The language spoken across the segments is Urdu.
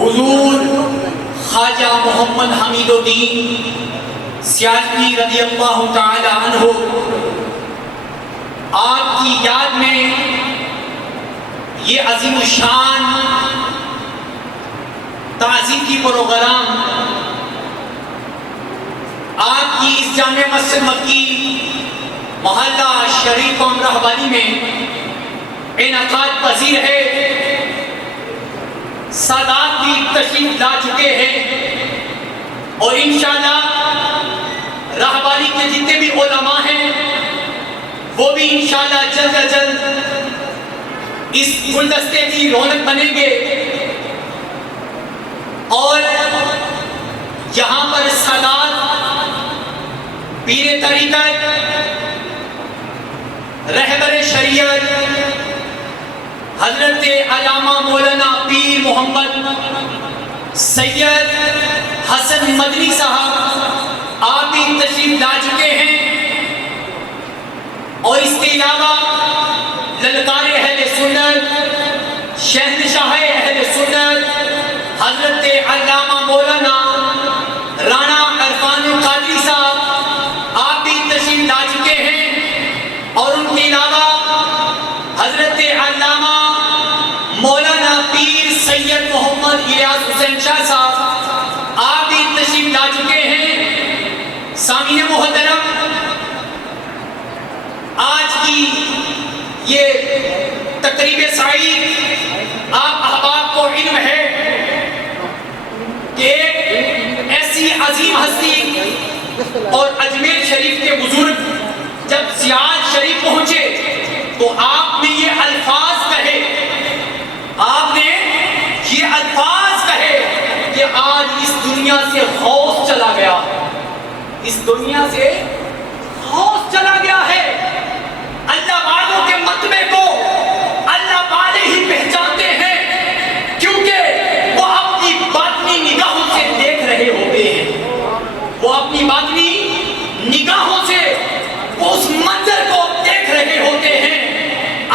حضور خواجہ محمد حمید الدین سیالوی رضی اللہ تعالی عنہ آپ کی یاد میں یہ عظیم الشان تعزیتی پروگرام آپ کی اس جامع مسجد مکی محلہ شریف امرہ والی میں انعقاد پذیر ہے۔ سادات بھی تشریف لا چکے ہیں اور انشاءاللہ راہباری کے جتنے بھی علماء ہیں وہ بھی انشاءاللہ جلد از جلد اس گلدستے کی رونق بنیں گے، اور یہاں پر سادات پیر طریقت رہبر شریعت حضرت علامہ مولانا پیر محمد سید حسن مدنی صاحب آپ بھی تشریف لا چکے ہیں، اور اس کے علاوہ للکار اہل سنت شہنشاہ اہل سنت حضرت علامہ مولانا رانا عرفان القادری صاحب آپ بھی تشریف لا چکے ہیں، اور ان کے علاوہ حضرت علامہ مولانا پیر سید محمد الیاس حسین شاہ صاحب آپ بھی تشریف لا چکے ہیں۔ سامعین محترم، آج کی یہ تقریب سعید آپ احباب کو علم ہے کہ ایک ایسی عظیم ہستی اور اجمیر شریف کے بزرگ جب زیاد شریف پہنچے تو آپ نے یہ الفاظ کہے، کہ آج اس دنیا سے خوف چلا گیا، اس دنیا سے خوف چلا گیا ہے۔ اللہ والوں کے مرتبے کو اللہ والے ہی پہچانتے ہیں، کیونکہ وہ اپنی باطنی نگاہوں سے دیکھ رہے ہوتے ہیں، وہ اپنی باطنی نگاہوں سے اس منظر کو دیکھ رہے ہوتے ہیں۔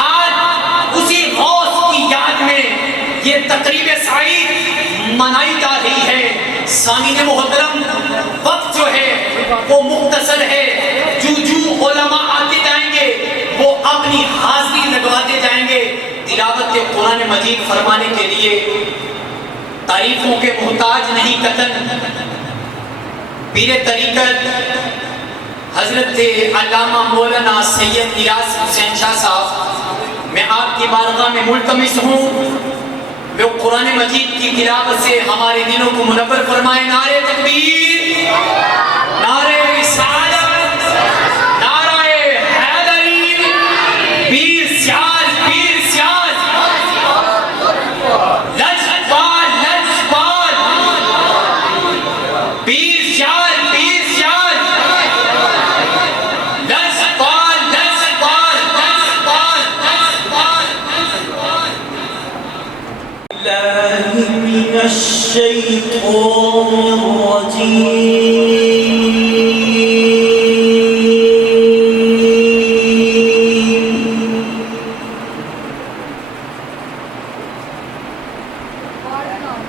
آج اسی غوث کی یاد میں یہ تقریب سعید منائی جا رہی ہے۔ سامعین محترم، وقت جو ہے وہ مختصر ہے، جو علماء آتے جائیں گے وہ اپنی حاضری لگواتے جائیں گے تلاوت قرآن مجید فرمانے کے لیے۔ تعریفوں کے محتاج نہیں قطن پیر طریقت حضرت علامہ مولانا سید الیاس حسین شاہ صاحب، میں آپ کی بارگاہ میں ملتمس ہوں وہ قرآن مجید کی تلاوت سے ہمارے دلوں کو منور فرمائے۔ نعرہ تکبیر، نعرہ رسالت، نعرہ حیدری، پیر سیاج، پیر سیاج، لجپال، لجپال، پیر سیاج، پیر سیاج، لجپال، لجپال، لجپال، لجپال۔ اللہ من الشیطان الرجیم،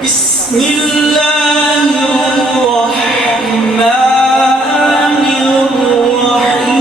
بسم اللہ الرحمن الرحیم۔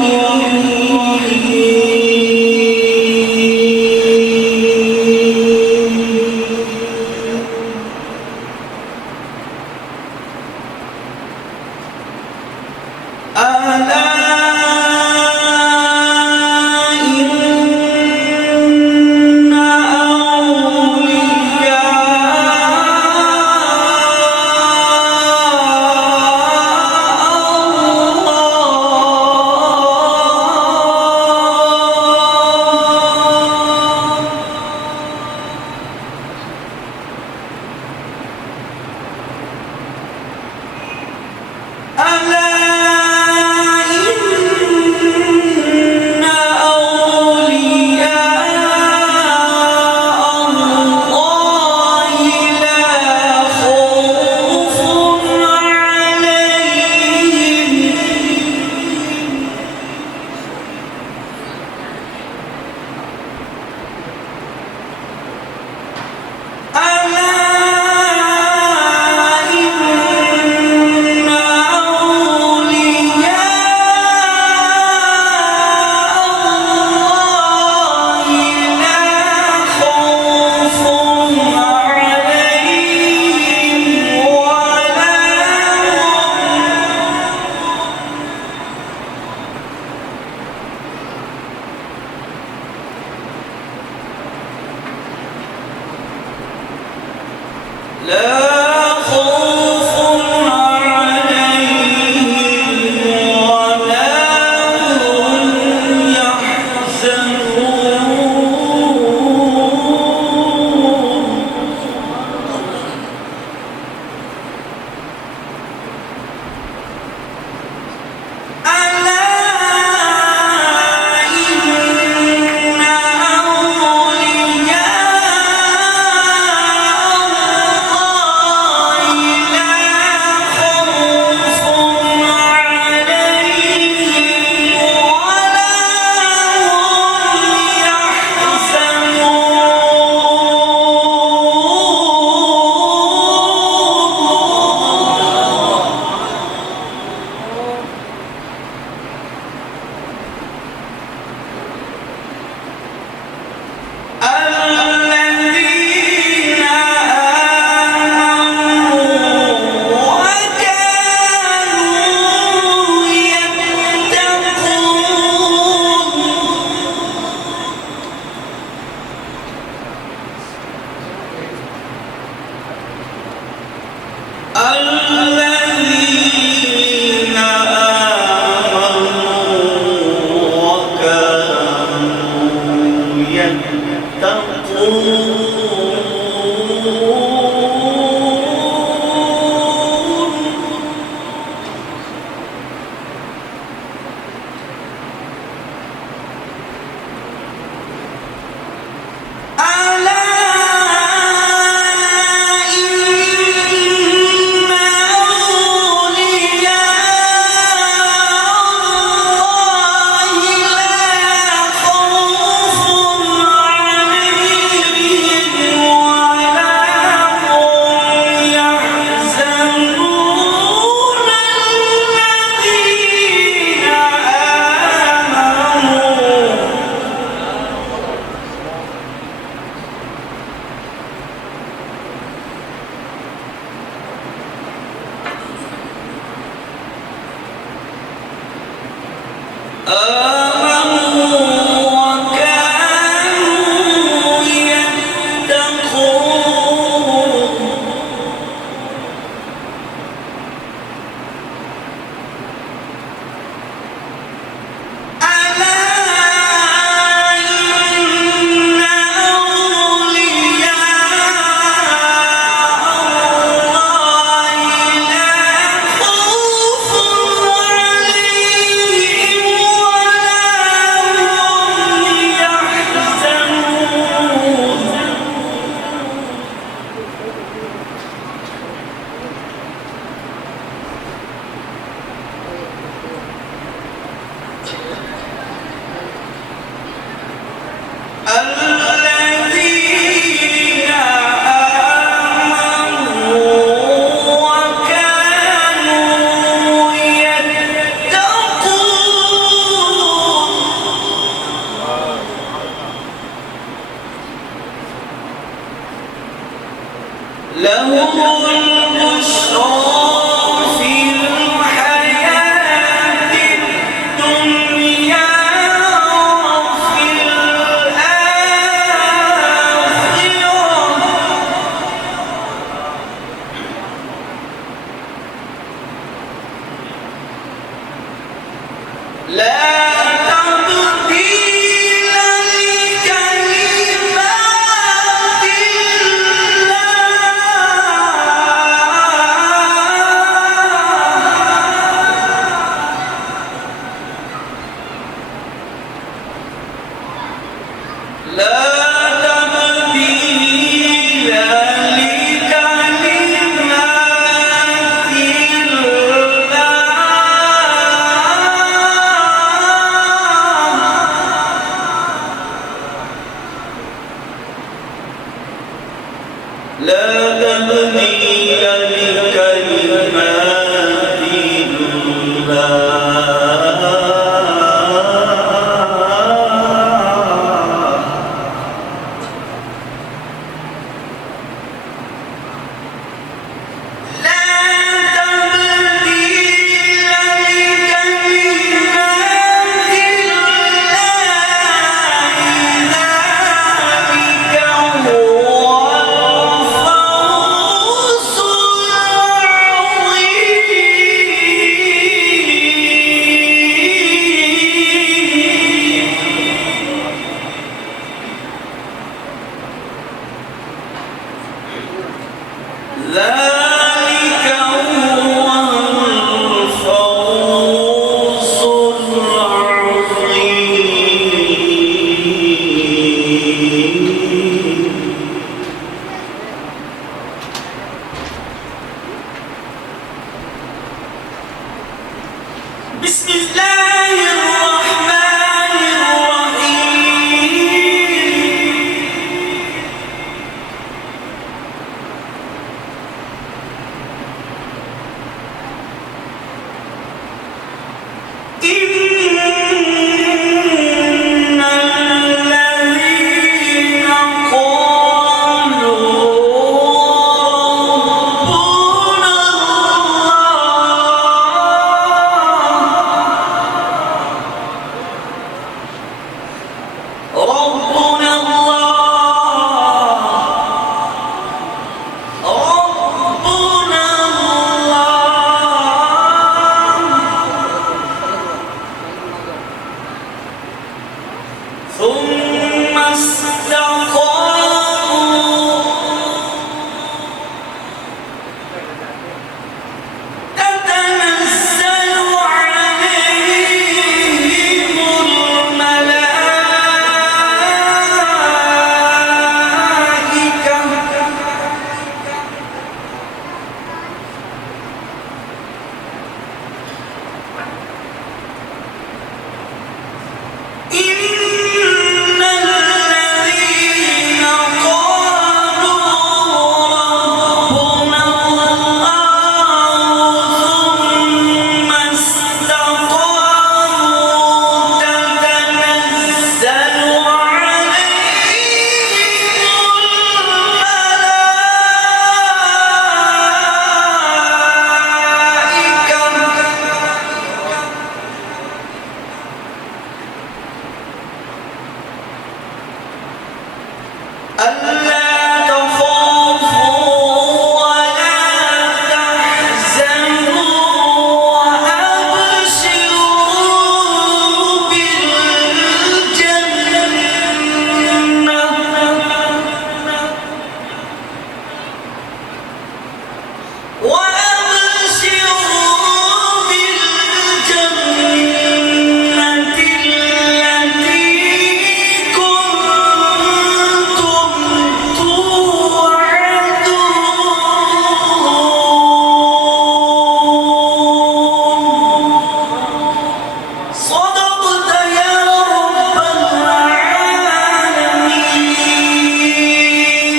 ثم استقاموا تتنزل عليهم الملائكة إن الذين قالوا ربنا الله ثم استقاموا تتنزل عليهم الملائكة ألا تخافوا ولا تحزنوا وأبشروا بالجنة التي كنتم توعدون صدقت يا رب العالمين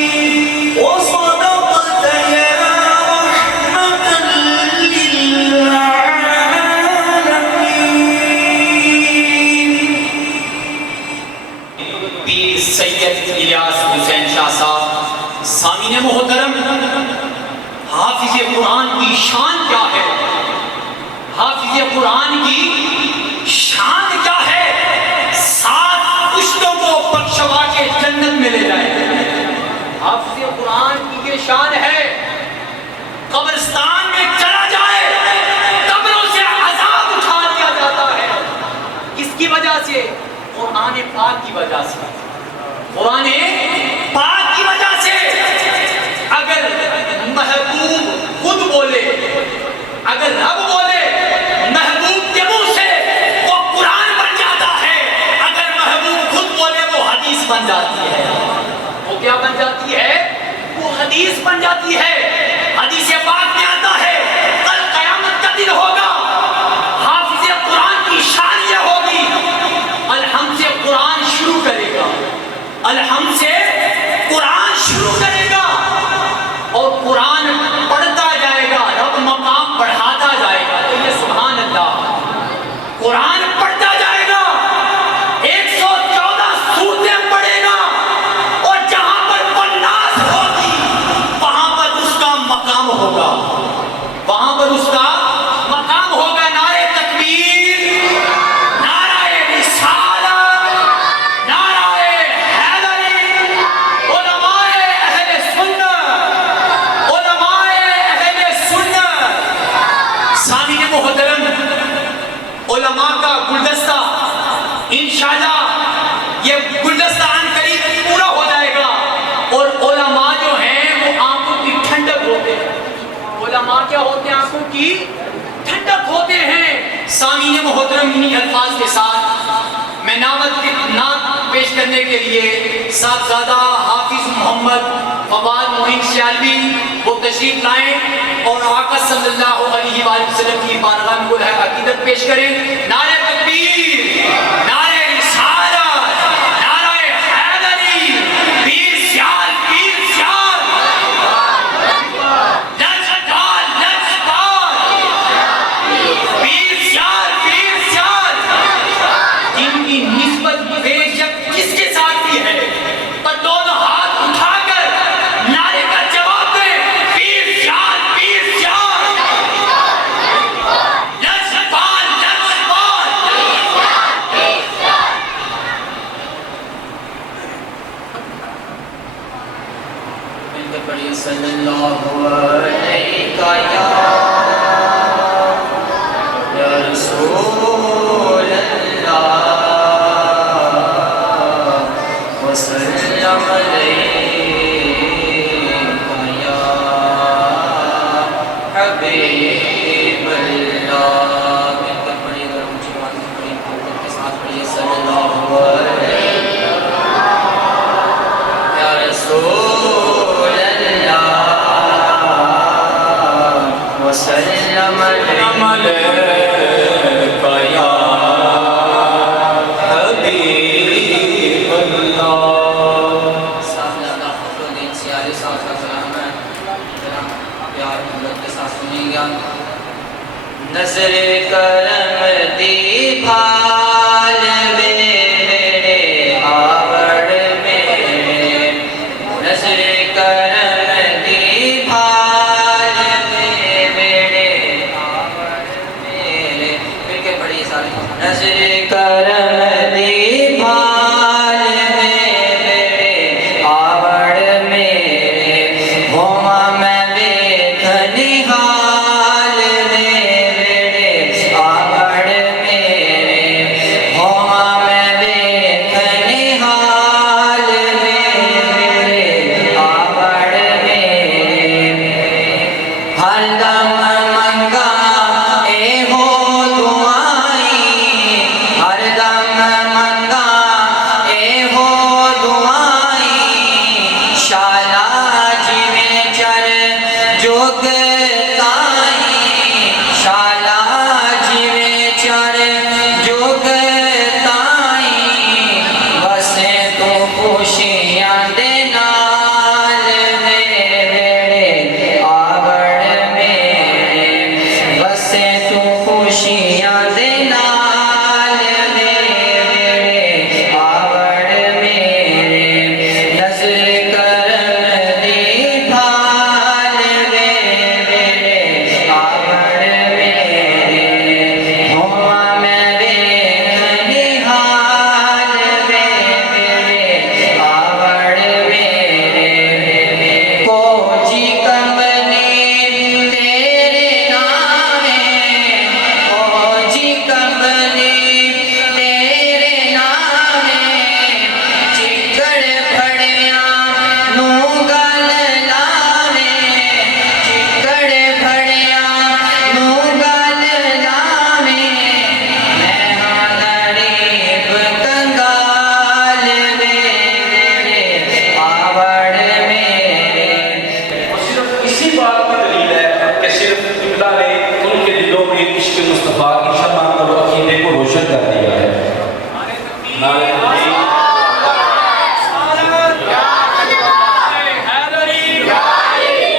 وصدقت يا رحمة للعالمين پیر سید الیاس حسین شاہ صاحب سامعین محترم، حافظ قرآن کی شان کیا ہے؟ حافظ قرآن کی شان کیا ہے؟ 7 پشتوں کو بخشوا کے جنت میں لے جائے. حافظ قرآن کی یہ شان ہے، قبرستان میں چلا جائے قبروں سے عذاب اٹھا دیا جاتا ہے. کس کی وجہ سے؟ قرآن پاک کی وجہ سے. قرآن پاک کی وجہ سے. اگر محبوب خود بولے، اگر رب بولے، محبوب کے منہ سے وہ قرآن بن جاتا ہے. اگر محبوب خود بولے وہ حدیث بن جاتی ہے. وہ کیا بن جاتی ہے؟ وہ حدیث بن جاتی ہے. حدیث پاک میں آتا ہے کل قیامت کا دن ہوگا، حافظ قرآن کی شان یہ ہوگی، الحمد سے قرآن شروع کرے گا، الحمد سے قرآن شروع کرے گا اور قرآن پڑھتا جائے گا، رب مقام بڑھاتا جائے گا. تو یہ سبحان اللہ، قرآن پڑھتا جائے گا، 114 سورتیں پڑھے گا اور جہاں پر والناس ہوگی وہاں پر اس کا مقام ہوگا، وہاں پر اس کا مقام ہوگا. نعرہ تکبیر، نعرہ رسالت، نعرہ حیدری، علماء اہل سنت، علماء اہل سنت. سامعین محترم، علماء کا گلدستہ انشاءاللہ یہ گلدستہ عن قریب پورا ہو جائے گا. اور علماء جو ہیں وہ آنکھوں کی ٹھنڈک ہوتے ہیں. علماء کیا ہوتے ہیں؟ آنکھوں کی ٹھنڈک ہوتے ہیں. سامعین محترم، انہی الفاظ کے ساتھ میں نعت پیش کرنے کے لیے صاحبزادہ حافظ محمد فواد معین سیالوی وہ تشریف لائیں اور آقا صلی اللہ علیہ وآلہ وسلم کی بارگاہ میں گلہ عقیدت پیش کریں. نعرہ تکبیر، نعرہ رسالت، نعرہ حیدری، پیر سیال، پیر سیال، لجپال، لجپال، پیر سیال، پیر سیال. جن کی نسبت بے شک کس کے ساتھ بھی ہے، پر دونوں ہاتھ اٹھا کر نعرے کا جواب دیں. پیر سیال، پیر سیال، لجپال، لجپال، حبیب اللہ. صاحب زیادہ فخر الدین سیالی صاحب کا کلام ہے، ذرا پیار محبت کے ساتھ سنیں گا. نظر کرم دی بھال میرے آوڑ میں، نظر کرم دی بھال میرے آوڑ میں. پھر کے پڑھیے سارے. نظر کرم دی بھال میرے آوڑ میرے، ہوا میں دیکھنی حال میرے آوڑ میرے، ہوا میں دیکھنی حال میرے آوڑ میرے. ہر دم منگا اے ہو دعائیں، ہر دم منگا اے ہو دعائیں، شالا جی میں چر جگ تائیں، شالا جی میں چر جگ تائیں، بسے تو خوشیاں دے نال میرے آوڑ میرے، بسے تو خوشیاں دے نال میرے آوڑ میرے. نظر کرم دی بھال میرے آوڑ میرے، ہوا میں دیکھنی حال میرے آوڑ میرے. کو جی کمبنی تیرے نامے، کو جی کمبنی تیرے نامے، چکڑ پھڑیاں نو گل لاوے، چکڑ پھڑیاں نو گل لاوے. میں ہاں غریب کنگال میرے آوڑ میرے. اور صرف اسی بات کی دلیل ہے کہ صرف قبلہ نے ان کے دلوں میں عشق مصطفیٰ کی شمع اور عقیدے کو روشن کر دیا ہے. نعرہ تکبیر.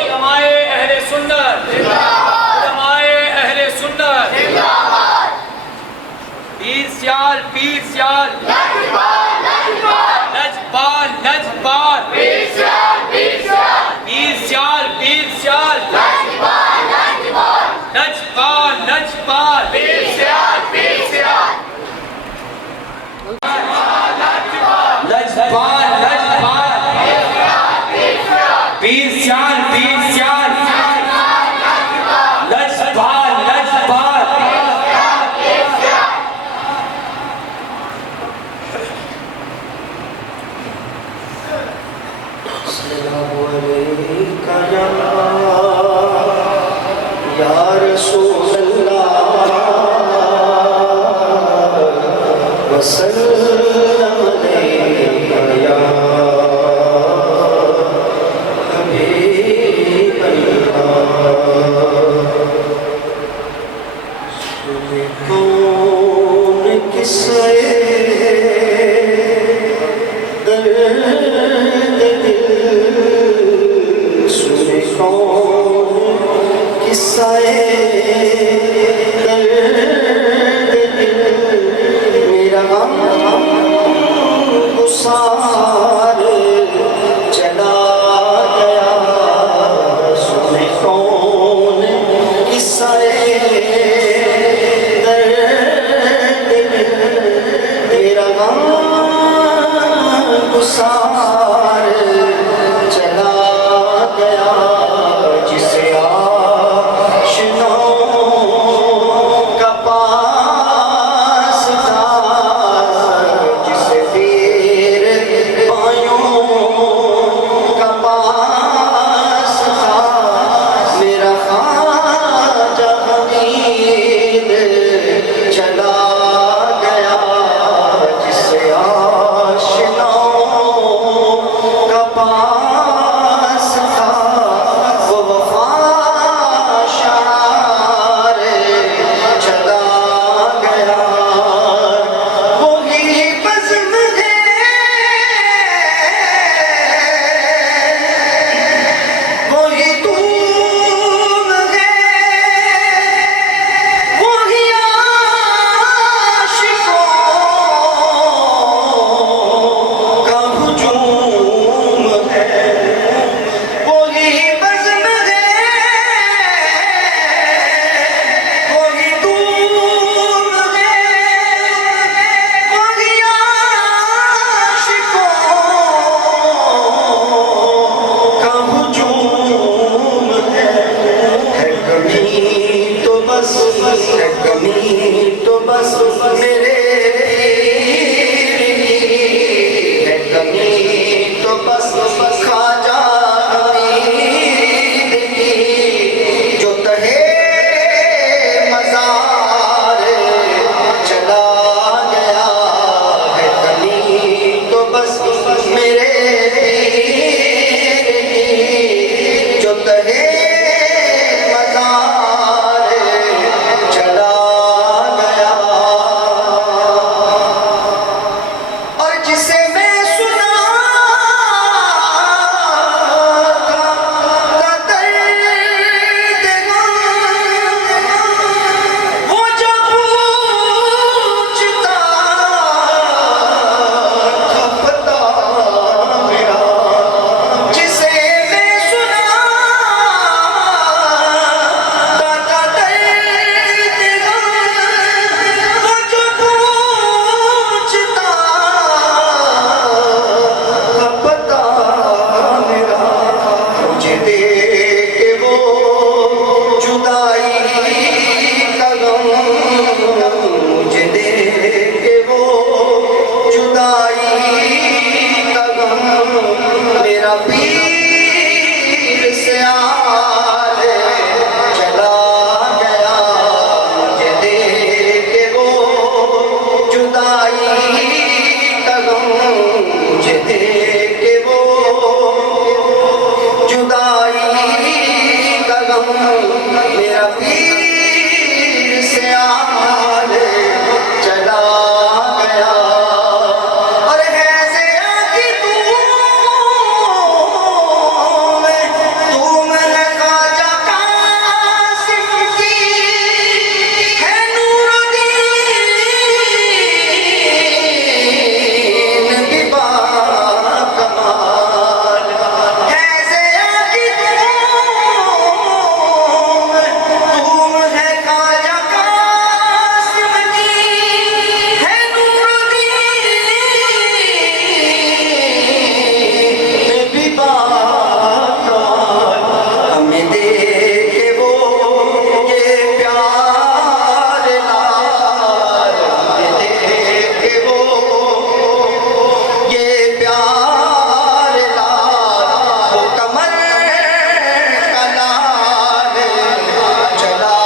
علمائے اہل سنت، علمائے اہل سنت. پیر سیال، پیر سیال، لجپال، لجپال، پیر سیال، پیر سیال، لجپال، لجپال، پیر سیال، پیر سیال، لجپال، لجپال، پیر سیال، پیر سیال، لجپال، لجپال. السلام علیکم یا رسول اللہ وسلم علیک یا حبیب اللہ. سنے کون قصے درد دل، سنے کون قصے درد دل، میرا غم گسار چلا گیا. سنے کون قصے درد دل، میرا غم گسار چلا گیا. جسے آشناؤں کا پاس تھا، جسے پیر پایوں کا پاس تھا، میرا خواجہ حمید چلا گیا. جسے آشناؤں مجھے دیکھ کے وہ جدائی کا غم میرا پیر سے آل چلا گیا اور ایسے آگی تم ہے خواجہ قاسم کی ہے نور الدین بھی باکمال ایسے آگی تم ہے خواجہ قاسم کی ہے نور الدین بھی باکمال ہمیں دیکھے وہ یہ پیار لال ہمیں دیکھے وہ یہ پیار لال وہ کمر کا لال چلا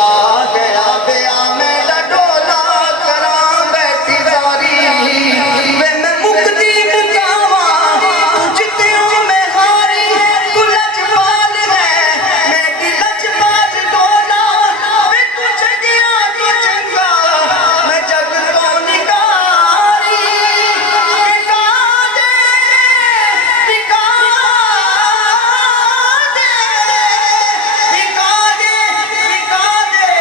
گیا بیا میں ڈولا کراں بیٹھی زاری میں مکتی مکاواں جتیوں میں ہاری تو لجپال ہے میں کی لجپال ڈولا میں تجھ گیا تو چنگا میں جگ کو نکاری بکا دے بکا دے بکا دے بکا دے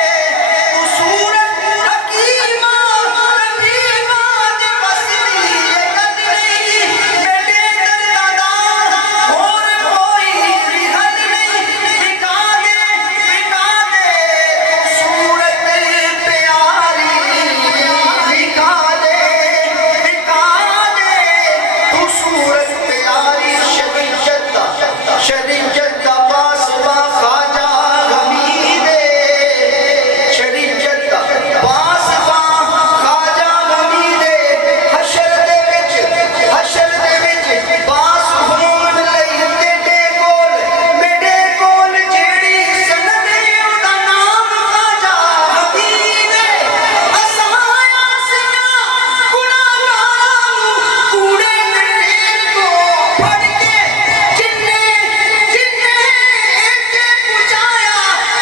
تو صورت حکیمہ رحیمہ دے وسیع قدری بیٹے دردادا اور کوئی بھی حل نہیں بکا دے تو صورت پیاری بکا دے تو صورت پیاری شریعت کا پاسباں خواجہ حمید شریعت کا پاسباں خواجہ حمید حشر دے وچ باس ہون لئی تیرے کول جیڑی سند دا نام خواجہ حمید اساں آسیاں گناہگاراں کوڑے تے ٹھیر کو پھڑ کے جننے پہنچایا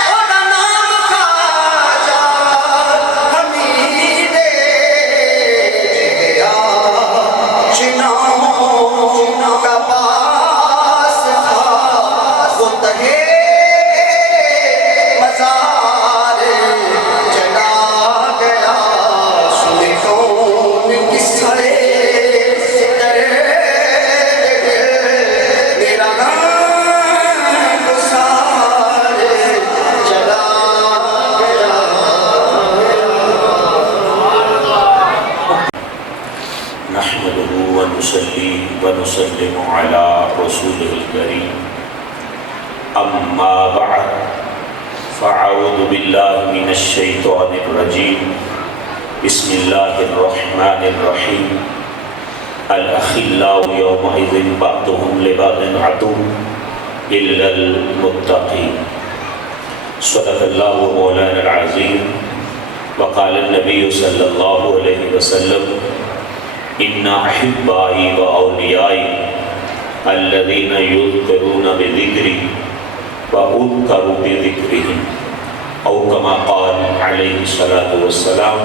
او دا نام خواجہ حمید گیا چناؤں کا پاس تھا وہ تہے مزار چلا گیا سنے کون کس طرح میرا غم گسار چلا گیا نحمده ونصلي ونسلم على رسوله الكريم أما بعد فأعوذ بالله من الشيطان الرجيم بسم الله الرحمن الرحيم الأخلاء يومئذ بعضهم لبعض عدو إلا المتقين صدق الله مولانا العظيم وقال النبي صلى الله عليه وسلم إن أحبائي وأوليائي الذين يذكرون بذكري وأذكر بذكرهم أو كما قال عليه الصلاة والسلام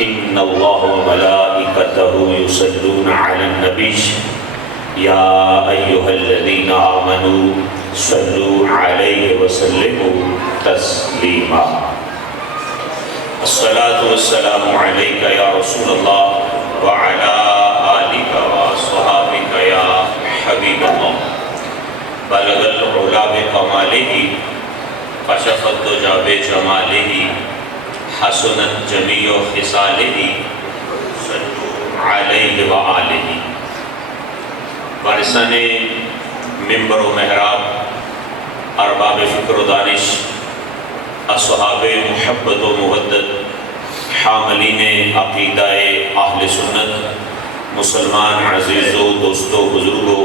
إن الله وملائكته يصلون على النبي يا أيها الذين آمنوا صلوا عليه وسلموا تسليما الصلاة والسلام عليك يا رسول الله وعلى آلك وصحابك يا حبيب الله بلغ العلا بكماله كشف الدجى بجماله حسنت جميع خصاله صلوا عليه وآله وارثان منبر و محراب ارباب فکر و دانش اصحاب محبت و مودت حاملین عقیدہ اہل سنت مسلمان عزیزوں دوستوں بزرگوں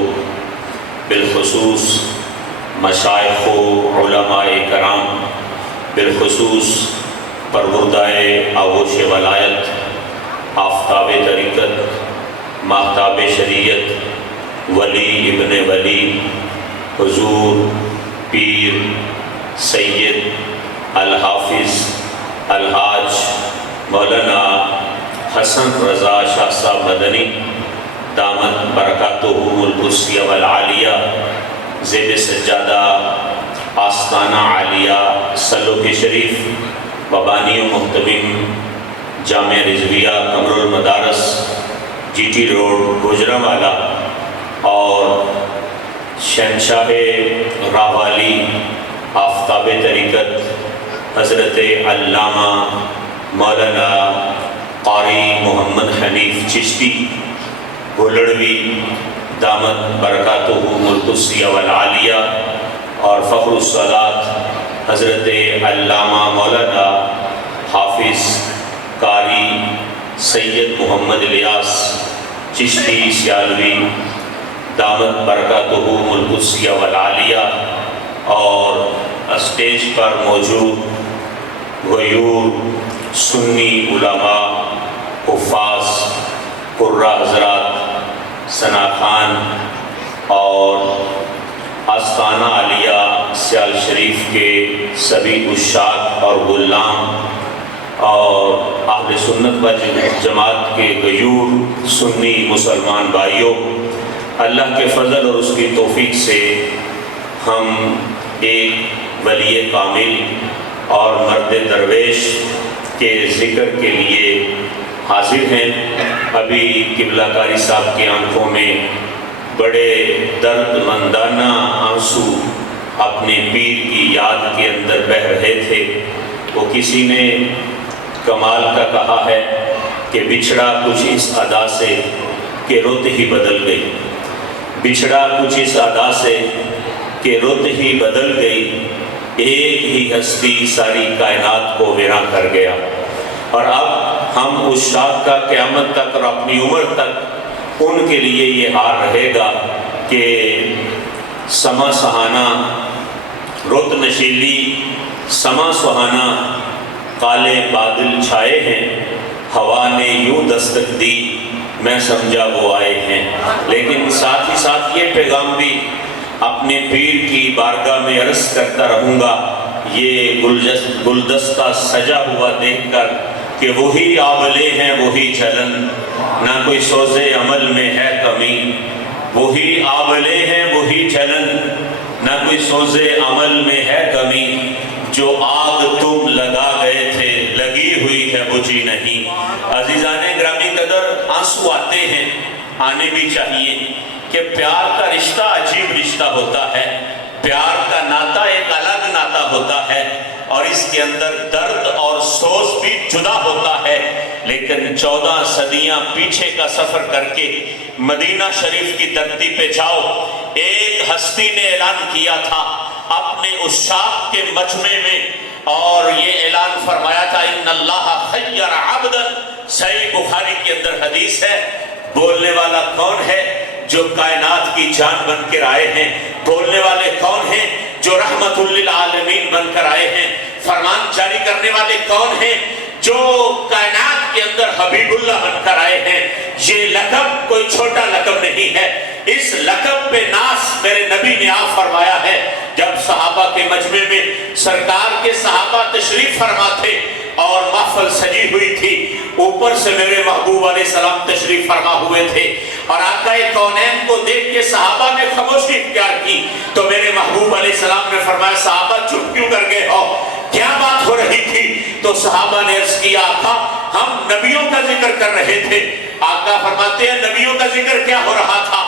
بالخصوص مشائخ و علماء کرام بالخصوص پروردائے آغوش ولایت آفتاب طریقت ماہتاب شریعت ولی ابن ولی حضور پیر سید الحافظ الحاج مولانا حسن رضا شاہ صاحب مدنی دامت برکاتہم القدسیہ والعالیہ زیب سجادہ آستانہ عالیہ سلوک شریف ببانی و محتمم جامعہ رضویہ قمر المدارس جی ٹی روڈ گوجرانوالا اور شہنشاہ راہوالی آفتاب طریقت حضرت علامہ مولانا قاری محمد حنیف چشتی گولڑوی دامت برکاتہم القدسیہ والعالیہ اور فخر الصلاة حضرت علامہ مولانا حافظ قاری سید محمد الیاس چشتی سیالوی دامت برکاتہم القدسیہ والعالیہ اور اسٹیج پر موجود غیور سنی علماء حفاظ قرہ حضرات ثنا خان اور آستانہ عالیہ سیال شریف کے سبھی عشاق اور غلام اور اہل سنت و جماعت کے غیور سنی مسلمان بھائیوں، اللہ کے فضل اور اس کی توفیق سے ہم ایک ولی کامل اور مرد درویش کے ذکر کے لیے حاضر ہیں۔ ابھی قبلہ کاری صاحب کی آنکھوں میں بڑے درد مندانہ آنسو اپنے پیر کی یاد کے اندر بہہ رہے تھے۔ وہ کسی نے کمال کا کہا ہے کہ بچھڑا کچھ اس ادا سے کہ رت ہی بدل گئی، بچھڑا کچھ اس ادا سے کہ رت ہی بدل گئی، ایک ہی ہستی ساری کائنات کو ویراں کر گیا۔ اور اب ہم اس شاخ کا قیامت تک اور اپنی عمر تک ان کے لیے یہ حال رہے گا کہ سما سہانا رت نشیلی سما سہانا کالے بادل چھائے ہیں، ہوا نے یوں دستک دی میں سمجھا وہ آئے ہیں۔ لیکن ساتھ ہی ساتھ یہ پیغام بھی اپنے پیر کی بارگاہ میں عرض کرتا رہوں گا، یہ گلدستہ سجا ہوا دیکھ کر کہ وہی آبلے ہیں وہی جلن، نہ کوئی سوز عمل میں ہے کمی، وہی آبلے ہیں وہی جلن، نہ کوئی سوز عمل میں ہے کمی، جو آگ تم لگا گئے تھے لگی ہوئی ہے بجھی نہیں۔ عزیزان گرامی قدر، آنسو آتے ہیں، آنے بھی چاہیے کہ پیار کا رشتہ عجیب رشتہ ہوتا ہے، پیار کا ناطہ ایک الگ ناطہ ہوتا ہے اور اس کے اندر درد اور سوز بھی جدا ہوتا ہے۔ لیکن 14 صدیاں پیچھے کا سفر کر کے مدینہ شریف کی دھرتی پہ جاؤ، ایک ہستی نے اعلان کیا تھا اپنے عشاق کے مجمع میں، اور یہ اعلان فرمایا تھا ان اللہ خیر عبدا، صحیح بخاری کے اندر حدیث ہے۔ بولنے والا کون ہے؟ جو کائنات کی جان بن کر آئے ہیں۔ بولنے والے کون ہیں؟ جو رحمت للعالمین بن کر آئے ہیں۔ فرمان جاری کرنے والے کون ہیں؟ جو کائنات کے اندر حبیب اللہ بن کر آئے ہیں۔ یہ لقب کوئی چھوٹا لقب نہیں ہے، اس لقب پہ ناز میرے نبی نے آپ فرمایا ہے۔ جب صحابہ کے مجمع میں سرکار کے صحابہ تشریف فرما تھے اور محفل سجی ہوئی تھی، اوپر سے میرے محبوب علیہ السلام تشریف فرما ہوئے تھے، اور آقا کونین کو دیکھ کے صحابہ نے خاموشی اختیار کی، تو میرے محبوب علیہ السلام نے فرمایا صحابہ چپ کیوں کر گئے ہو، کیا بات ہو رہی تھی؟ تو صحابہ نے عرض کیا آقا ہم نبیوں کا ذکر کر رہے تھے۔ آقا فرماتے ہیں نبیوں کا ذکر کیا ہو رہا تھا؟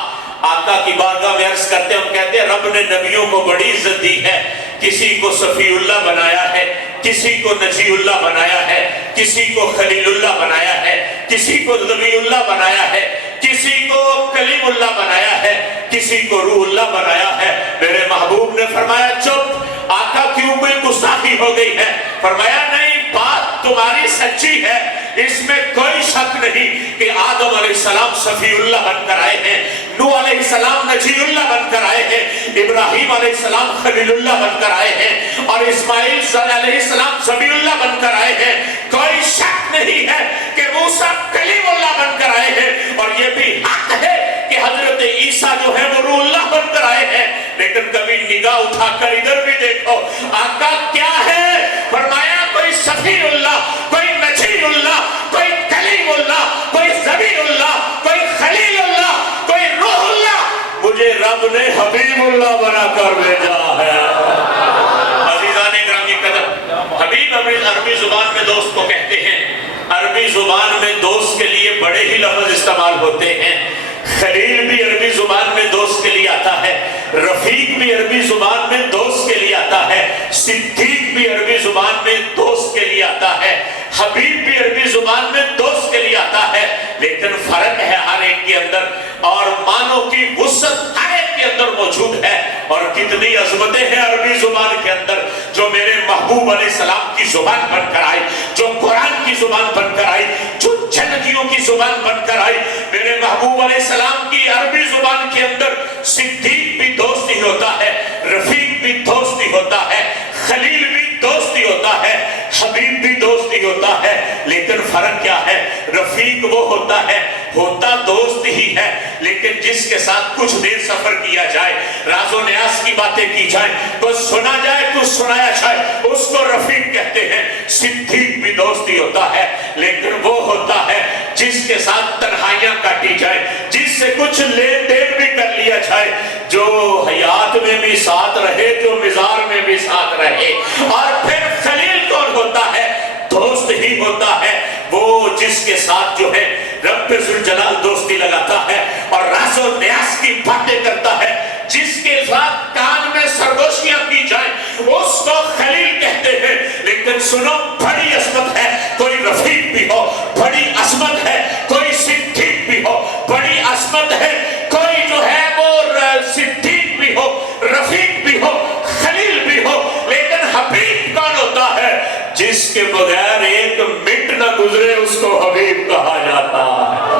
آقا کی بارگاہ میں عرض کرتے ہیں، ہم کہتے ہیں رب نے نبیوں کو بڑی عزت دی ہے، کسی کو صفی اللہ بنایا ہے، کسی کو نجی اللہ بنایا ہے، کسی کو خلیل اللہ بنایا ہے، کسی کو ذبی اللہ بنایا ہے، کسی کو کلیم اللہ بنایا ہے، کسی کو روح اللہ بنایا ہے۔ میرے محبوب نے فرمایا چپ، آقا کیوں کوئی گستاخی ہو گئی ہے؟ فرمایا نہیں، بات تمہاری سچی ہے، اس میں کوئی شک نہیں کہ آدم علیہ السلام صفی اللہ بن کر آئے ہیں، نوح علیہ السلام نجی اللہ بن کر آئے ہیں، ابراہیم علیہ السلام خلیل اللہ بن کر آئے ہیں، اور اسماعیل علیہ السلام ذبیح اللہ بن کر آئے ہیں۔ کوئی شک نہیں ہے کہ موسیٰ کلیم اللہ بن کر آئے ہیں، اور یہ بھی حق ہے کہ حضرت حضرت عیسیٰ جو ہے وہ روح اللہ بن کر آئے ہیں، لیکن کبھی نگاہ اٹھا کر ادھر بھی دیکھو آقا کیا ہے؟ فرمایا کوئی صفی اللہ، کوئی نجی اللہ، کوئی کلیم اللہ، کوئی ذبی اللہ، کوئی خلیل اللہ، کوئی روح اللہ، مجھے رب نے حبیب اللہ بنا کر بھیجا ہے۔ عزیزان گرامی قدر، حبیب عربی زبان میں دوست کو کہتے ہیں۔ عربی زبان میں دوست کے لیے بڑے ہی لفظ استعمال ہوتے ہیں۔ خلیل بھی عربی زبان میں دوست کے لیے آتا ہے، رفیق بھی عربی زبان میں دوست کے لیے آتا ہے، صدیق بھی عربی زبان میں دوست کے لیے آتا ہے، حبیب بھی عربی زبان میں دوست کے لیے آتا ہے، لیکن فرق ہے ہر ایک کے اندر، اور معنوں کی وسعت ہر ایک کے اندر موجود ہے۔ اور کتنی عظمتیں ہیں عربی زبان کے اندر، جو میرے محبوب علیہ السلام کی زبان بن کر آئی، جو قرآن کی زبان بن کر آئی، جو جنتیوں کی زبان بن کر آئی۔ میرے محبوب علیہ السلام کی عربی زبان کے اندر صدیق بھی دوست ہی ہوتا ہے، رفیق بھی دوست ہی ہوتا ہے، خلیل بھی دوست ہی ہوتا ہے، حبیب بھی دوست ہی ہوتا ہے، لیکن فرق کیا ہے؟ رفیق وہ ہوتا ہے، ہوتا دوست ہی ہے، لیکن جس کے ساتھ کچھ دیر سفر کیا جائے، راز و نیاز کی باتیں کی جائیں، تو سنا جائے تو سنایا جائے، اس کو رفیق کہتے ہیں۔ صدیق بھی دوست ہی ہوتا ہے، لیکن وہ ہوتا ہے جس کے ساتھ تنہائیاں کاٹی جائیں، جس سے کچھ لین دین بھی کر لیا جائے، جو حیات میں بھی ساتھ رہے، جو مزار میں بھی ساتھ رہے۔ اور پھر خلیل کون ہوتا ہے؟ دوست ہی ہوتا ہے، وہ جس کے ساتھ جو ہے رب ذوالجلال دوستی لگاتا ہے اور راز و نیاز کی باتیں کرتا ہے، جس کے ساتھ کان میں سرگوشیاں کی جائیں، اس کو خلیل کہتے ہیں۔ لیکن سنو، بڑی عظمت ہے کوئی رفیق بھی ہو، بڑی عظمت ہے کوئی صدیق بھی ہو، بڑی عظمت ہے کوئی جو ہے وہ صدیق بھی ہو، رفیق بھی ہو، خلیل بھی ہو، لیکن حبیب کون ہوتا ہے؟ جس کے بغیر ایک منٹ نہ گزرے اس کو حبیب کہا جاتا ہے۔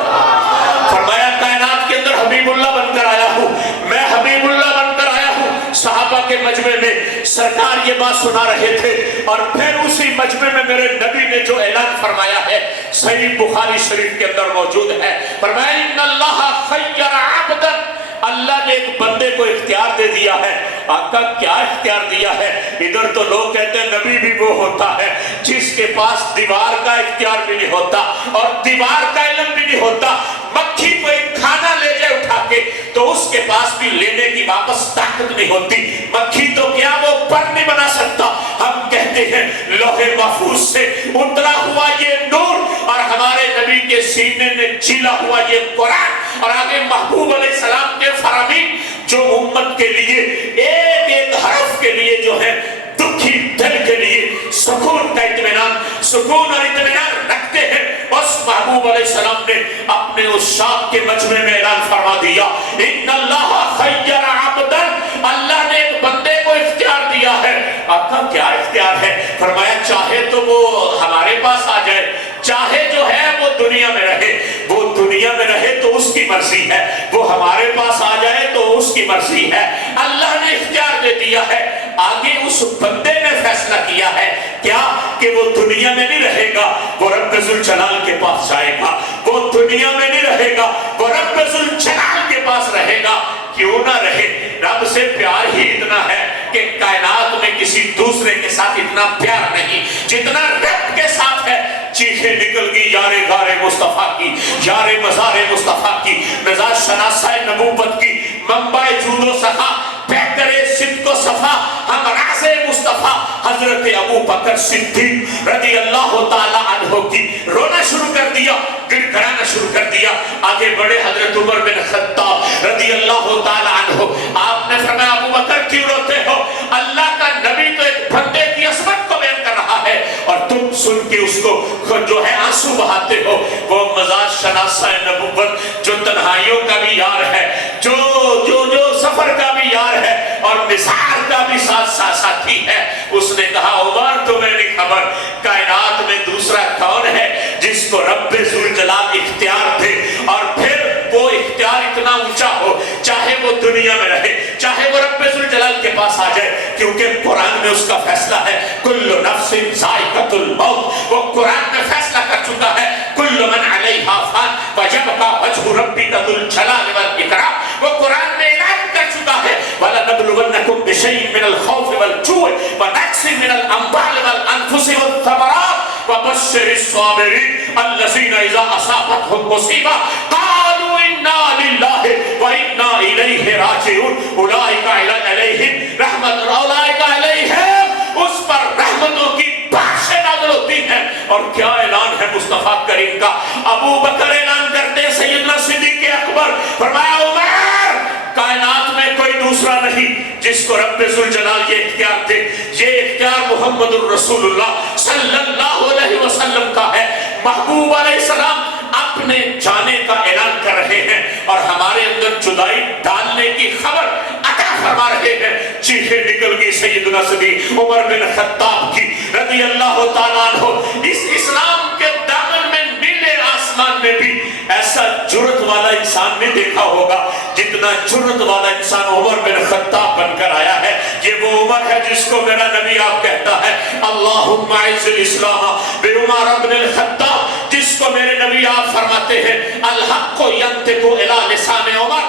فرمایا کائنات کے اندر حبیب اللہ بن کر آیا ہوں، میں حبیب اللہ بن کر آیا ہوں۔ صحابہ کے مجمع میں سرکار یہ بات سنا رہے تھے، اور پھر اسی مجمع میں میرے نبی نے جو اعلان فرمایا ہے صحیح بخاری شریف کے اندر موجود ہے، فرمایا ان اللہ خیر عبدا، اللہ نے ایک بندے کو اختیار دے دیا ہے۔ آقا کیا اختیار دیا ہے؟ ادھر تو لوگ کہتے ہیں نبی بھی وہ ہوتا ہے جس کے پاس دیوار کا اختیار بھی نہیں ہوتا اور دیوار کا علم بھی نہیں ہوتا، مکھی کوئی کھانا لے جائے اٹھا کے تو اس کے پاس بھی لینے کی واپس طاقت نہیں ہوتی، مکھی تو کیا وہ پر نہیں بنا سکتا۔ ہم کہتے ہیں لوح محفوظ سے اترا ہوا یہ نور اور ہمارے نبی کے سینے میں چیلا ہوا یہ قرآن، اور آگے محبوب علیہ السلام کے فرامین جو امت کے لیے ایک ایک حرف کے لیے جو ہے دکھی دل کے لیے سکون کا اطمینان، سکون اور اطمینان رکھتے ہیں، اس محبوب علیہ السلام نے اپنے اس شام کے مجمع میں اعلان فرما دیا ان اللہ خیر عبدا، اللہ نے ایک بندے کو اختیار دیا ہے۔ آقا کیا اختیار ہے؟ فرمایا چاہے تو وہ ہمارے پاس آ جائے، چاہے جو ہے وہ دنیا میں رہے، وہ دنیا میں رہے تو اس کی مرضی ہے، وہ ہمارے پاس آ جائے تو اس کی مرضی ہے، اللہ نے اختیار دے دیا ہے۔ آگے اس بندے نے فیصلہ کیا ہے کیا کہ وہ دنیا میں نہیں رہے گا، وہ رب ذوالجلال کے پاس جائے گا، وہ دنیا میں نہیں رہے گا، وہ رب ذوالجلال کے پاس رہے گا۔ کیوں نہ رہے؟ رب سے پیار ہی اتنا ہے کہ کائنات میں کسی دوسرے کے ساتھ اتنا پیار نہیں جتنا رب کے ساتھ ہے۔ چیخیں نکل گئی یار غار مصطفیٰ کی، یار مزار مصطفیٰ کی، مزاج شناسہ نبوت کی، منبع جود و سخا، بہتر صدق و صفا، ہم راز مصطفیٰ حضرت ابو بکر صدیق رضی اللہ تعالی عنہ کی رونا شروع کر دیا، گر کرانا شروع کر دیا۔ آگے بڑے حضرت عمر بن خطاب رضی اللہ تعالی عنہ، آپ نے فرمایا ابو بکر کیوں روتے ہو؟ اللہ کا نبی تو ایک بندے کی عظمت کو بیان کر رہا ہے اور تم سن کے اس کو جو ہے آنسو بہاتے ہو۔ وہ مزاج شناسہ نبوت جو تنہائیوں کا بھی یار ہے، جو سفر کا بھی یار ہے اور نثار کا بھی ساتھی ہے، اس نے کہا عمر تمہیں نہیں خبر کائنات میں دوسرا کون ہے جس کو رب ذوالجلال اختیار دے، اور پھر وہ اختیار اتنا اونچا ہو چاہے وہ دنیا میں رہے، چاہے وہ رب ذوالجلال کے پاس آ جائے، کیونکہ قرآن میں اس کا فیصلہ ہے کل نفس ذائقۃ الموت، وہ قرآن میں فیصلہ کر چکا ہے کل من علیہا فان ویبقی وجہ ربک ذو الجلال والاکرام۔ اذا اصابتهم مصیبہ قالوا انا للہ وانا الیہ راجعون اولئک علیہم رحمت اولئک علیہم اس پر رحمتوں کی بارشیں نازل ہوتی ہیں. اور کیا اعلان ہے مصطفیٰ کریم کا. ابو بکر اعلان کرتے ہیں سیدنا صدیق اکبر فرمایا عمر کائنات میں کوئی دوسرا نہیں جس کو رب ذوالجلال یہ اختیار دے. یہ اختیار محمد الرسول اللہ صلی اللہ علیہ وسلم کا ہے. محبوب علیہ السلام اپنے جانے کا اعلان کر رہے ہیں اور ہمارے اندر جدائی ڈالنے کی خبر عطا فرما رہے ہیں. چیخیں نکل گئی سیدنا صدیق عمر بن خطاب کی رضی اللہ تعالیٰ عنہ. اس اسلام کے دامن میں نیلے آسمان میں بھی ایسا جرت والا انسان نہیں دیکھا ہوگا جتنا جرت والا انسان عمر بن خطاب بن کر آیا ہے. یہ وہ عمر ہے جس کو میرا نبی آپ کہتا ہے اللہم اعز الاسلام بعمر بن الخطاب, جس کو میرے نبی آپ فرماتے ہیں الحق ینطق الی لسان عمر.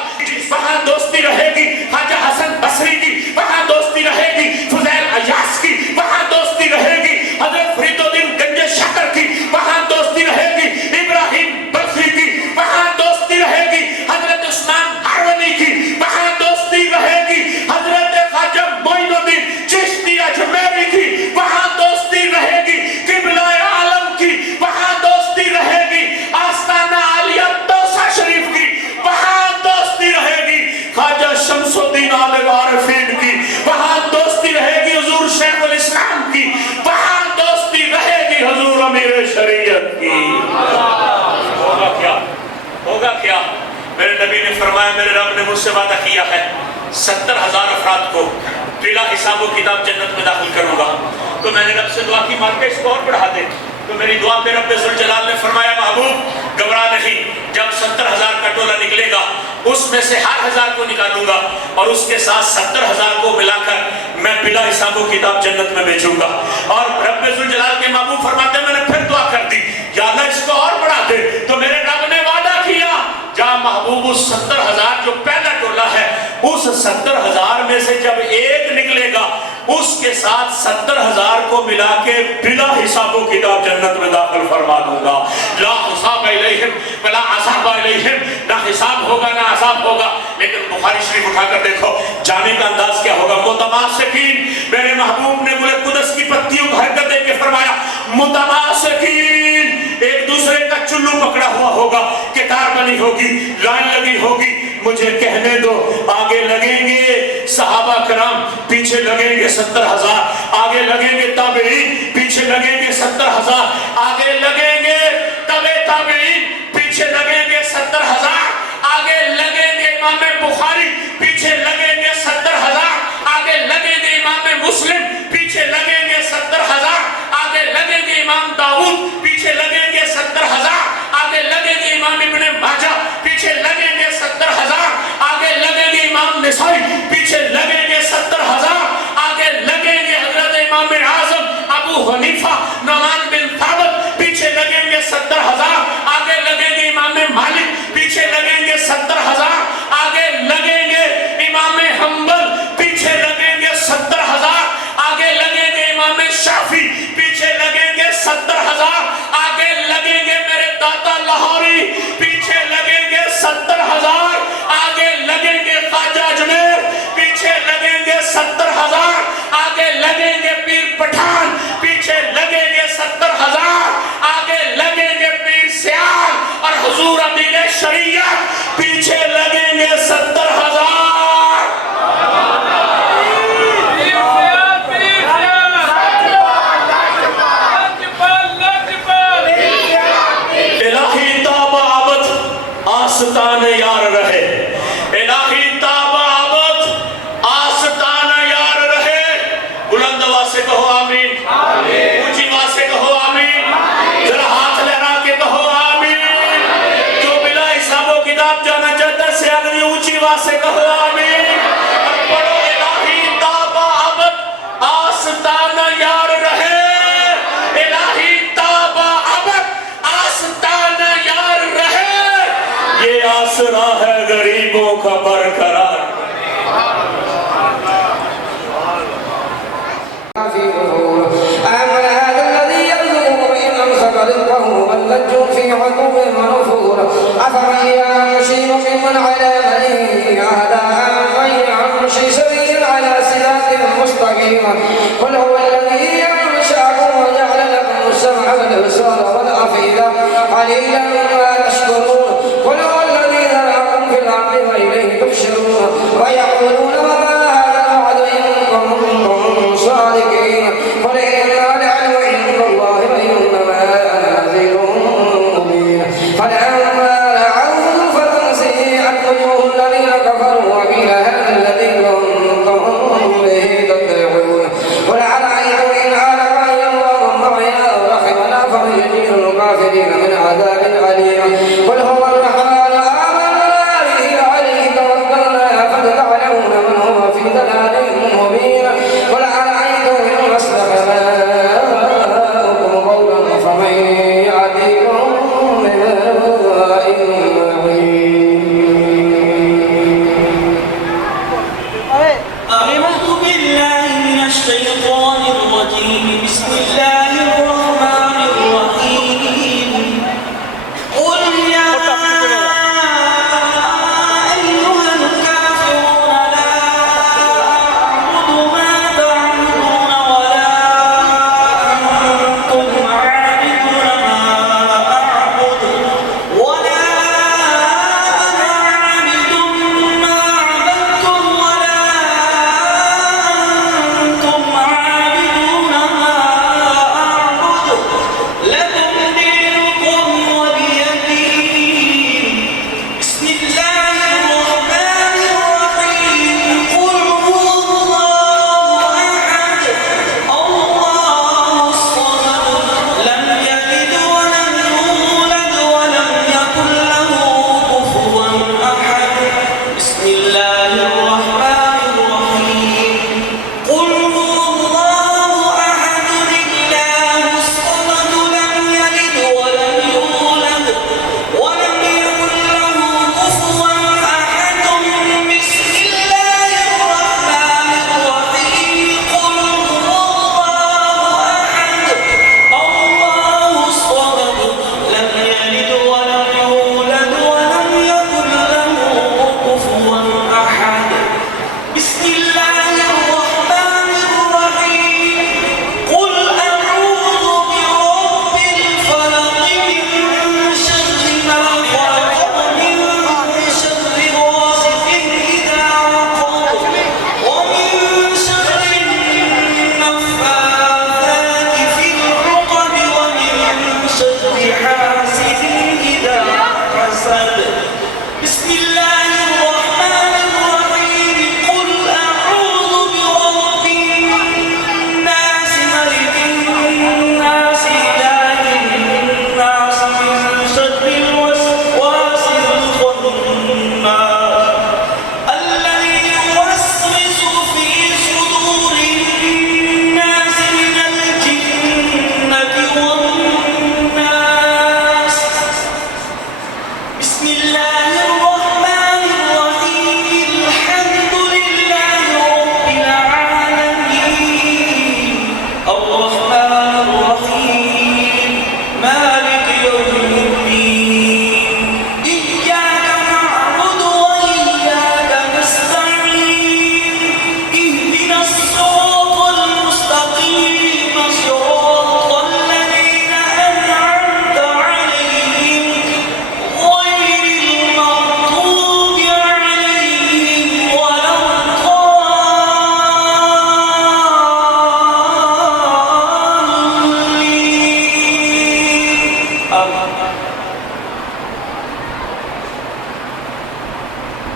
وہاں دوستی رہے گی خواجہ حسن بصری کی, وہاں دوستی رہے گی فضیل عیاض کی, وہاں دوستی رہے گی حضرت فرید الدین گنج شکر کی, وہاں دوستی رہے گی ابراہیم بصری کی, وہاں دوستی رہے گی حضرت عثمان ہرولی کی, وہاں دوستی رہے گی حضرت خواجہ معین الدین چشتی اجمیری کی, وہاں دوستی رہے گی قبلہ عالم کی, وہاں دوستی رہے گی آستانہ عالیہ توسہ شریف کی, وہاں دوستی رہے گی خواجہ شمس الدین آل عارفین کی, وہاں دوستی رہے گی حضور شیخ الاسلام کی, وہاں دوستی رہے گی حضور امیر شریعت کی. ہوگا کیا میرے نبی نے فرمایا میرے رب نے مجھ سے وعدہ کیا ہے 70,000 افراد کو بلا حساب و کتاب جنت میں داخل کروں گا. تو میں نے رب سے دعا کی مار کے اس کو اور بڑھا دے. تو میری دعا پہ رب ذوالجلال نے فرمایا محبوب گھبرا نہیں, جب 70,000 کا ٹولہ نکلے گا اس میں سے ہر 1000 کو نکالوں گا اور اس کے ساتھ 70,000 کو ملا کر میں بلا حساب و کتاب جنت میں بھیجوں گا. اور رب ذوالجلال کے محبوب فرماتے ہیں میں نے پھر دعا کر دی یا اللہ اس کو اور بڑھا دے. تو میرے رب نے وعدہ کیا جہاں محبوب اس 70,000 جو پہلا ٹولہ ہے اس 70,000 میں سے جب ایک نکلے گا اس کے ساتھ 70,000 کو ملا کے بلا حساب و کتاب جنت میں داخل فرما دوں گا. لا حساب علیہم ولا عذاب علیہم, نہ حساب ہوگا نہ عذاب ہوگا. لیکن بخاری شریف اٹھا کر دیکھو جانے کا انداز کیا ہوگا. متماسکین, میرے محبوب نے ملک قدس کی پتیوں کو حرکت دے کے فرمایا متماسکین, ایک دوسرے کا چلو پکڑا ہوا ہوگا, کتار بنی ہوگی, لائن لگی ہوگی. مجھے کہنے دو آگے لگیں گے صحابہ کرام, پیچھے لگیں گے 70,000, آگے لگیں گے تابعین, پیچھے لگیں گے 70,000, آگے لگیں گے تبع تابعین, پیچھے لگیں گے 70,000, آگے لگیں گے امام بخاری, پیچھے لگیں گے 70,000, آگے لگیں گے امام مسلم, پیچھے لگیں گے 70,000, آگے لگیں گے امام داؤد, پیچھے لگیں گے 70,000, آگے لگیں گے امام ابن ماجہ, پیچھے لگیں گے 70,000, آگے لگیں گے امام نسائی, پیچھے لگیں گے 70,000, آگے لگیں گے حضرت امام اعظم ابو حنیفہ نعمان بن ثابت, پیچھے لگیں گے 70,000, آگے لگیں گے امام مالک, پیچھے لگیں گے 70,000, آگے لگیں گے امام حنبل, پیچھے لگیں گے 70,000, آگے لگیں گے امام شافعی, پیچھے لگیں گے 70,000, آگے لگیں گے میرے داتا لاہوری, پیچھے لگیں گے 70,000, آگے لگیں گے خواجہ اجمیر, پیچھے لگیں گے 70,000, آگے لگیں گے پیر پٹھان, پیچھے لگیں گے 70,000, آگے لگیں گے پیر سیال اور حضور امیر شریعت, پیچھے لگیں گے 70,000. آستان یار رہے, الہی تاب آبد آستان یار رہے. بلند آواز سے کہو آمین, اونچی آواز سے کہو آمین, ذرا ہاتھ لہرا کے کہو آمین. جو بلا حساب و کتاب جانا چاہتا ہے سے اگلی اونچی آواز سے کہو آمین. اور پڑھو الہی تاب آبد آستان یار رہے, الہی تاب آبد آستان یار رہے. یہ آسرا ہے غریبوں کا برقرار. آمن هذا الذي يرزقكم إن أمسك رزقه بل لجوا في عتو على من على غير عرش سوي على صراط مستقيم قل هو الذي أنشأكم وجعل لكم السمع والأبصار والأفئدة قليلا ما تشكرون قل هو الذي ذرأكم في الأرض وإليه تحشرون ويقولون وما هذا الوعد إن كنتم صادقين قل إنما العلم عند الله وإنما أنا نذير مبين فلما رأوه فتنسيئت وجوه الذين كفروا وقيل هذا الذي كنتم به تدعون قل أرأيتم إن ألقى الله معي أو رحمنا فمن يجير الكافرين من عذاب أليم قل هو الرحمن آمنا به عليه توكلنا فتعلمون من هو في ضلال مبين قل أرأيتم إن أصبح ماؤكم غورا فمن يأتيكم بماء معين أعوذ بالله من الشيطان الرجيم بسم الله الرحمن الرحيم قل يا أيها الكافرون لا أعبد ما تعبدون ولا أنتم عابدون ما أعبد ولا أنا عابد ما عبدتم ولا أنتم عابدون ما أعبد لكم دينكم ولي دين بسم الله الرحمن الرحيم قل هو الله أحد الله الصمد لم يلد ولم يولد ولم يكن له كفوا أحد بسم الله الرحمن الرحيم قل هو الله أحد الله الصمد لم يلد ولم يولد ولم يكن له كفوا أحد بسم الله الرحمن الرحيم قل هو الله أحد الله الصمد لم يلد ولم يولد ولم يكن له كفوا أحد بسم الله الرحمن الرحيم قل أعوذ برب الفلق من شر ما خلق ومن شر غاسق إذا وقب ومن شر النفاثات في العقد ومن شر حاسد إذا حسد بسم الله الرحمن الرحيم قل أعوذ برب الناس ملك الناس إله الناس من شر الوسواس الخناس الذي يوسوس في صدور الناس من الجنة والناس بسم الله الرحمن الرحيم الحمد لله رب العالمين الرحمن الرحيم مالك يوم الدين إياك نعبد وإياك نستعين اهدنا الصراط المستقيم صراط الذين أنعمت عليهم غير المغضوب عليهم ولا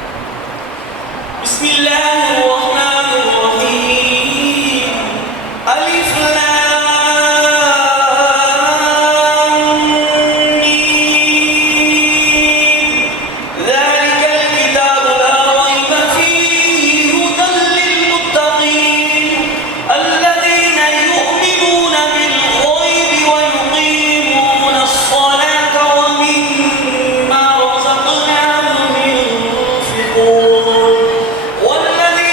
الضالين بسم الله الرحمن الرحيم ألف لام ميم ذلك الكتاب لا ريب فيه هدى للمتقين الذين يؤمنون بالغيب ويقيمون الصلاة ومما رزقناهم ينفقون والذين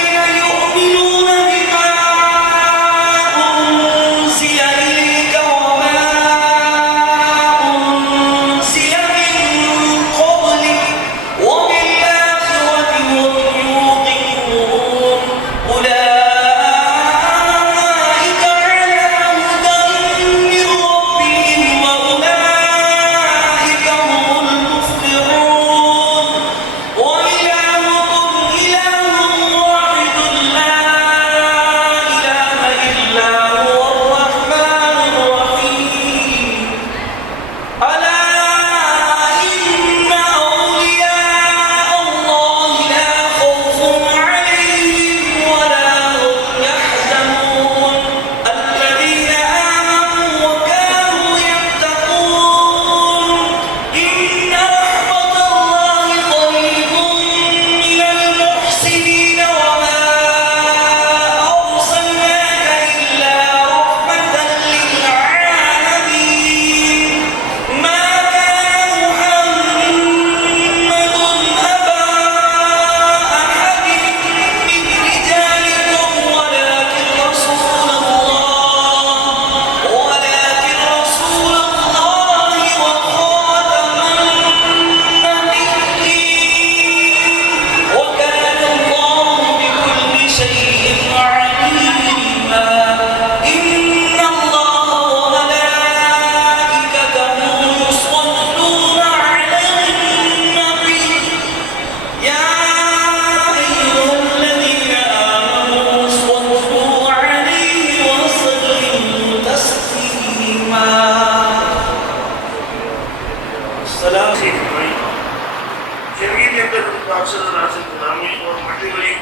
پاک صلی اللہ علیہ وسلم غلامی اور مٹی ولی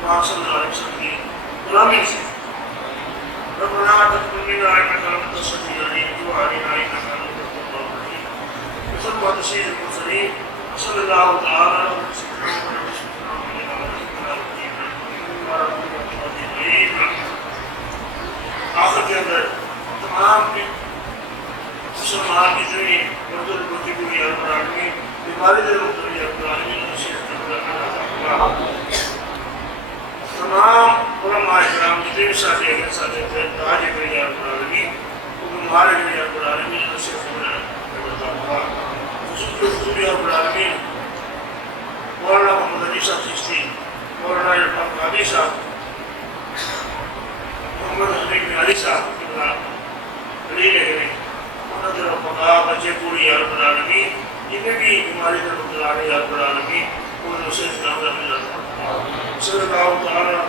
پاک صلی اللہ علیہ وسلم کی غلامی سے ربنا تقبل منا انك انت السميع العليم وعلينا انك انت التواب الرحيم بحرمة سيد المرسلين صلى الله تعالى على آخر کے اندر تمام مسلمان کی زمین مردل بردی کوئی رب العالمین بیماری دے مقتلی رب العالمین نصیحت رب تمام علماء اکرام جتنے بھی ساتھی اگر ساتھی تھے تاج کری رب العالمین وہ بیمار کری رب العالمین نصیحت رب خصوصی رب العالمین مولانا محمد علی صاحب چشتی مولانا عرفان قادری صاحب محمد حبیب علی صاحب کی بات علی لگنے محمد رفقا بچے پوری یا رب العالمین جنہیں بھی بیماری در مبتلا ہے یا رب العالمین انہوں سے اسلام رب اللہ صلی اللہ تعالیٰ